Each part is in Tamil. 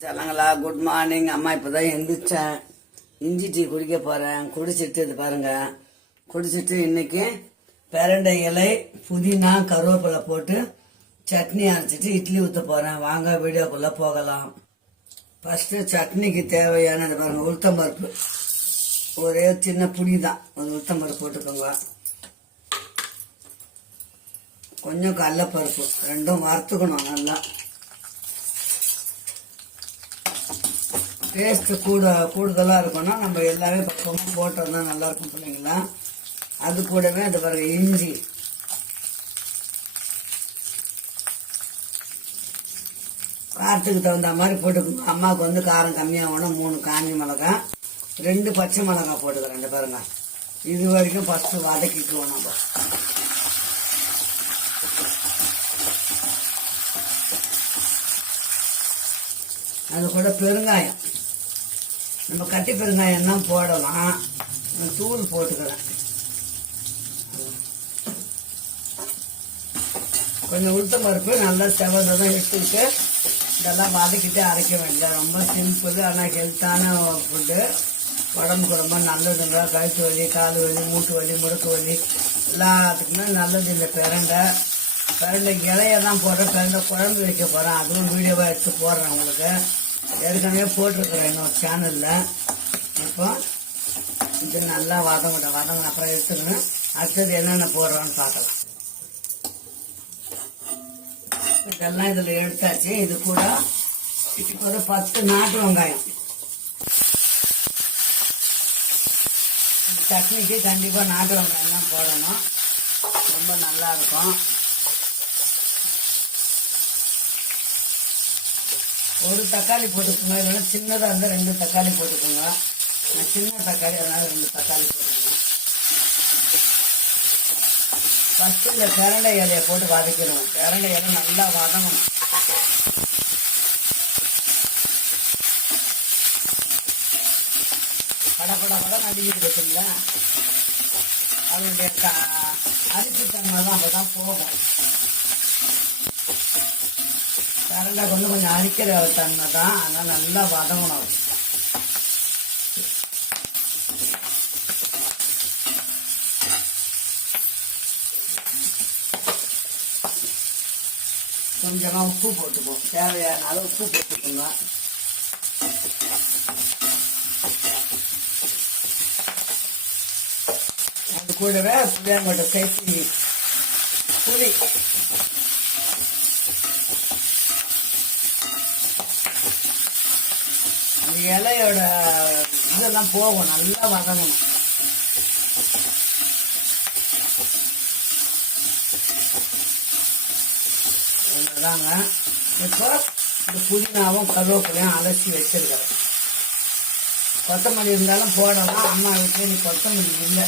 ஜனங்களா குட் மார்னிங் அம்மா இப்போதான் எந்திரிச்சேன். இஞ்சி டீ குடிக்க போறேன். குடிச்சிட்டு இது பாருங்க. குடிச்சிட்டு இன்னைக்கு பிரண்டை இலை புதினா கருவேப்பிலை போட்டு சட்னி அரைச்சிட்டு இட்லி ஊற்ற போறேன். வாங்க வீடியோக்குள்ள போகலாம். ஃபர்ஸ்ட் சட்னிக்கு தேவையான இது பாருங்க உளுத்தம்பருப்பு ஒரே சின்ன புளி தான் ஒரு உளுத்தம்பருப்பு போட்டுக்கோங்க. கொஞ்சம் கடலப்பருப்பு. ரெண்டும் வறுத்துக்கணும் நல்லா. டேஸ்ட்டு கூட கூடுதலாக இருக்கும்னா நம்ம எல்லாமே பக்கமாக போட்டோம்னா நல்லா இருக்கும் பிள்ளைங்களா? அது கூடவே அது பாருங்க இஞ்சி. காரத்துக்கு தகுந்த மாதிரி போட்டுக்கணும். அம்மாவுக்கு வந்து காரம் கம்மியாகணும் மூணு காஞ்சி மிளகாய் ரெண்டு பச்சை மிளகாய் போட்டுக்கிறேன் ரெண்டு பாருங்க. இது வரைக்கும் ஃபஸ்ட்டு வதக்கிக்குவோம் நம்ம. அது கூட பெருங்காயம். நம்ம கட்டி பெருங்காயம் தான் போடலாம் தூள் போட்டுக்கிறேன் கொஞ்சம் உளுத்த பருப்பு நல்லா செவந்ததும் எடுத்துக்கிட்டு இதெல்லாம் வதக்கிட்டு அரைக்க வேண்டாம் ரொம்ப சிம்பிள் ஆனால் ஹெல்த்தான ஃபுட்டு உடம்புக்கு ரொம்ப நல்லதுங்க கழுத்து வலி கால் வலி மூட்டு வலி முடுக்கு வலி. எல்லாத்துக்குமே நல்லது இந்த பிரண்டை. பிரண்டை இலைய தான் போடுறேன். பிரண்டை குழம்பு வைக்க போகிறேன் அதுவும் வீடியோவாக எடுத்து போடுறேன் உங்களுக்கு. ஏற்கனவே போட்டிருக்கிறேன் இன்னொரு சேனலில் இப்போ இது நல்லா வதங்கட்டும். வதங்க அப்புறம் எடுத்துக்கணும் அடுத்தது என்னென்ன போடுறோன்னு பார்க்கலாம். இதெல்லாம் இதில் எடுத்தாச்சு. இது கூட ஒரு பத்து நாட்டு வெங்காயம். சட்னிக்கு கண்டிப்பாக நாட்டு வெங்காயம் தான் போடணும். ரொம்ப நல்லா இருக்கும். ஒரு தக்காளி போட்டுக்கோங்க. இல்லைன்னா சின்னதாக இருந்தால் ரெண்டு தக்காளி போட்டுக்கோங்க. நான் சின்ன தக்காளி அதனால் ரெண்டு தக்காளி போட்டுக்கோங்க. ஃபஸ்ட்டு இந்த பிரண்டை இலையை போட்டு வதக்கிடுவோம். பிரண்டை இலை நல்லா வதங்கணும். பட படம் பட நடிக்கிட்டு அதனுடைய க அரிசி தன்மை தான் அப்போ தான் போகும். பிரண்டை கொஞ்சம் கொஞ்சம் அரிக்கிற தன்மை தான். அதனால் நல்லா வதங்கணும். கொஞ்சமாக கொஞ்சமா உப்பு போட்டுப்போம். தேவையான அளவு உப்பு போட்டுக்கோங்க. அது கூடவே புளியாங்கொட்டை சேர்த்து புளி. அந்த இலையோட இதெல்லாம் போகும் நல்லா வதங்கணும். இவ்வளோதாங்க இப்போ இந்த புதினாவும் கருவேப்பிலையும் அலசி வச்சிருக்கிறேன். கொத்தமல்லி இருந்தாலும் போடலாம். அம்மா வீட்டில் நீ கொத்தமல்லி இல்லை.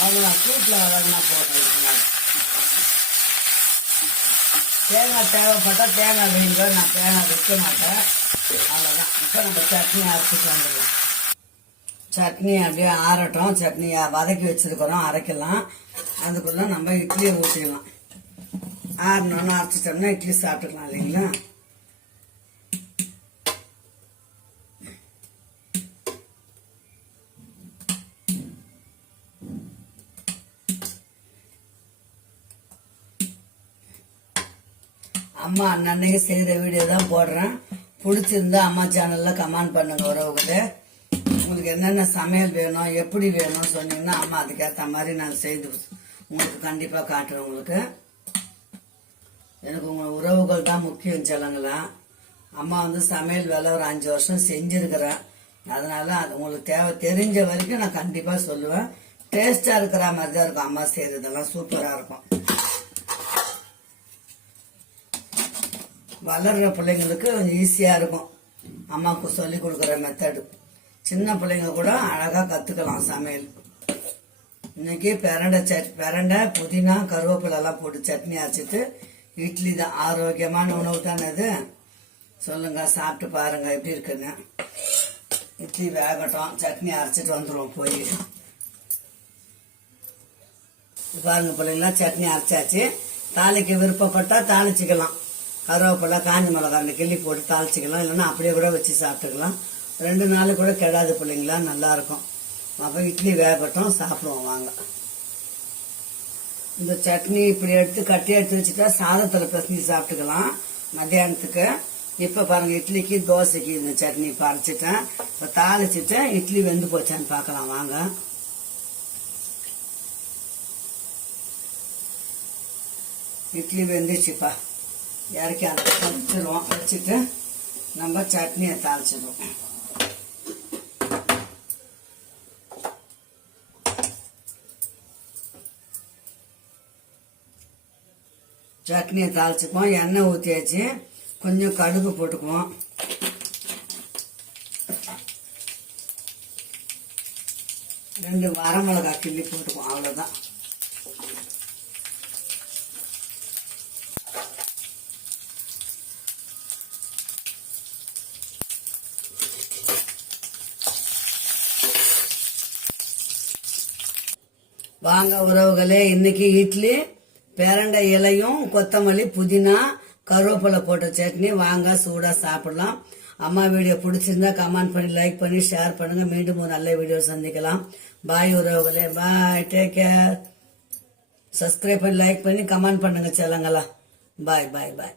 அவங்க நான் கூட்டில் வளர்னா போடுறேன் தேங்காய் தேவைப்பட்டால் தேங்காய் வைங்க நான் தேங்காய் வைக்க மாட்டேன். அவ்வளோதான் இப்போ நம்ம சட்னி அரைச்சிட்டு வந்துடலாம். சட்னி அப்படியே ஆறட்டும். சட்னி வதக்கி வச்சிருக்கிறோம் அரைக்கலாம். அதுக்குள்ளே நம்ம இட்லியை ஊற்றிக்கலாம் ஆறணுன்னு அரைச்சிட்டோம்னா இட்லி சாப்பிட்டுக்கலாம் இல்லைங்களா? அம்மா அன்னன்னைக்கு செய்கிற வீடியோ தான் போடுறேன். பிடிச்சிருந்தா அம்மா சேனலில் கமெண்ட் பண்ணுங்க உறவுகளே உங்களுக்கு என்னென்ன சமையல் வேணும் எப்படி வேணும்னு சொன்னீங்கன்னா அம்மா அதுக்கேற்ற மாதிரி நான் செய்து உங்களுக்கு கண்டிப்பாக காட்டுறேன் உங்களுக்கு. எனக்கு உங்கள் உறவுகள் தான் முக்கியம் சொல்லுங்களா. அம்மா வந்து சமையல் வேலை ஒரு அஞ்சு வருஷம் செஞ்சுருக்கிறேன் அதனால் அது உங்களுக்கு தேவை தெரிஞ்ச வரைக்கும் நான் கண்டிப்பாக சொல்லுவேன். டேஸ்ட்டாக இருக்கிற மாதிரி தான் இருக்கும். அம்மா செய்கிறதெல்லாம் சூப்பராக இருக்கும். வளர்கிற பிள்ளைங்களுக்கு கொஞ்சம் ஈஸியாக இருக்கும். அம்மாவுக்கு சொல்லி கொடுக்குற மெத்தடு சின்ன பிள்ளைங்க கூட அழகாக கற்றுக்கலாம் சமையல். இன்னைக்கு பெரண்டை சட் பெரண்டை புதினா கருவேப்பிலெல்லாம் போட்டு சட்னி அரைச்சிட்டு இட்லி தான். ஆரோக்கியமான உணவு தானே இது. சொல்லுங்கள் சாப்பிட்டு பாருங்க எப்படி இருக்குங்க இட்லி வேகட்டும். சட்னி அரைச்சிட்டு வந்துடுவோம் போய். பாருங்க பிள்ளைங்களாம் சட்னி அரைச்சாச்சு. தாளிக்கு விருப்பப்பட்டால் தாளிச்சிக்கலாம். கருவேப்பிலை காஞ்சி மிளகா ரெண்டு கிள்ளி போட்டு தாளிச்சிக்கலாம். இல்லைன்னா அப்படியே கூட வச்சு சாப்பிட்டுக்கலாம். ரெண்டு நாள் கூட கெடாது பிள்ளைங்களா நல்லாயிருக்கும் அப்போ இட்லி வேகட்டும் சாப்பிடுவோம் வாங்க. இந்த சட்னி இப்படி எடுத்து கட்டி எடுத்து வச்சுட்டா சாதத்தில் பிசைஞ்சு சாப்பிட்டுக்கலாம். மத்தியானத்துக்கு இப்போ பாருங்கள் இட்லிக்கு தோசைக்கு இந்த சட்னி பறிச்சிட்டேன் இப்போ தாளிச்சிட்டேன் இட்லி வெந்து போச்சான்னு பார்க்கலாம் வாங்க. இட்லி வெந்துச்சுப்பா. இறக்கி அதை வச்சிடுவோம் வச்சுட்டு நம்ம சட்னியை தாளிச்சிடுவோம். சட்னியை தாளிச்சுக்குவோம். எண்ணெய் ஊற்றியாச்சு கொஞ்சம் கடுகு போட்டுக்குவோம். ரெண்டு வரமிளகா கிள்ளி போட்டுக்குவோம். அவ்வளோதான் வாங்க உறவுகளே இன்னைக்கு இட்லி பேரண்டை இலையும் கொத்தமல்லி புதினா கருவேப்பிலை போட்ட சட்னி. வாங்க சூடா சாப்பிடலாம். அம்மா வீடியோ பிடிச்சிருந்தா கமெண்ட் பண்ணி லைக் பண்ணி ஷேர் பண்ணுங்க. மீண்டும் ஒரு நல்ல வீடியோ சந்திக்கலாம். பாய் உறவுகளே. பாய் டேக் கேர் சப்ஸ்கிரைப் பண்ணி லைக் பண்ணி கமெண்ட் பண்ணுங்க செல்லங்களா. பாய் பாய் பாய்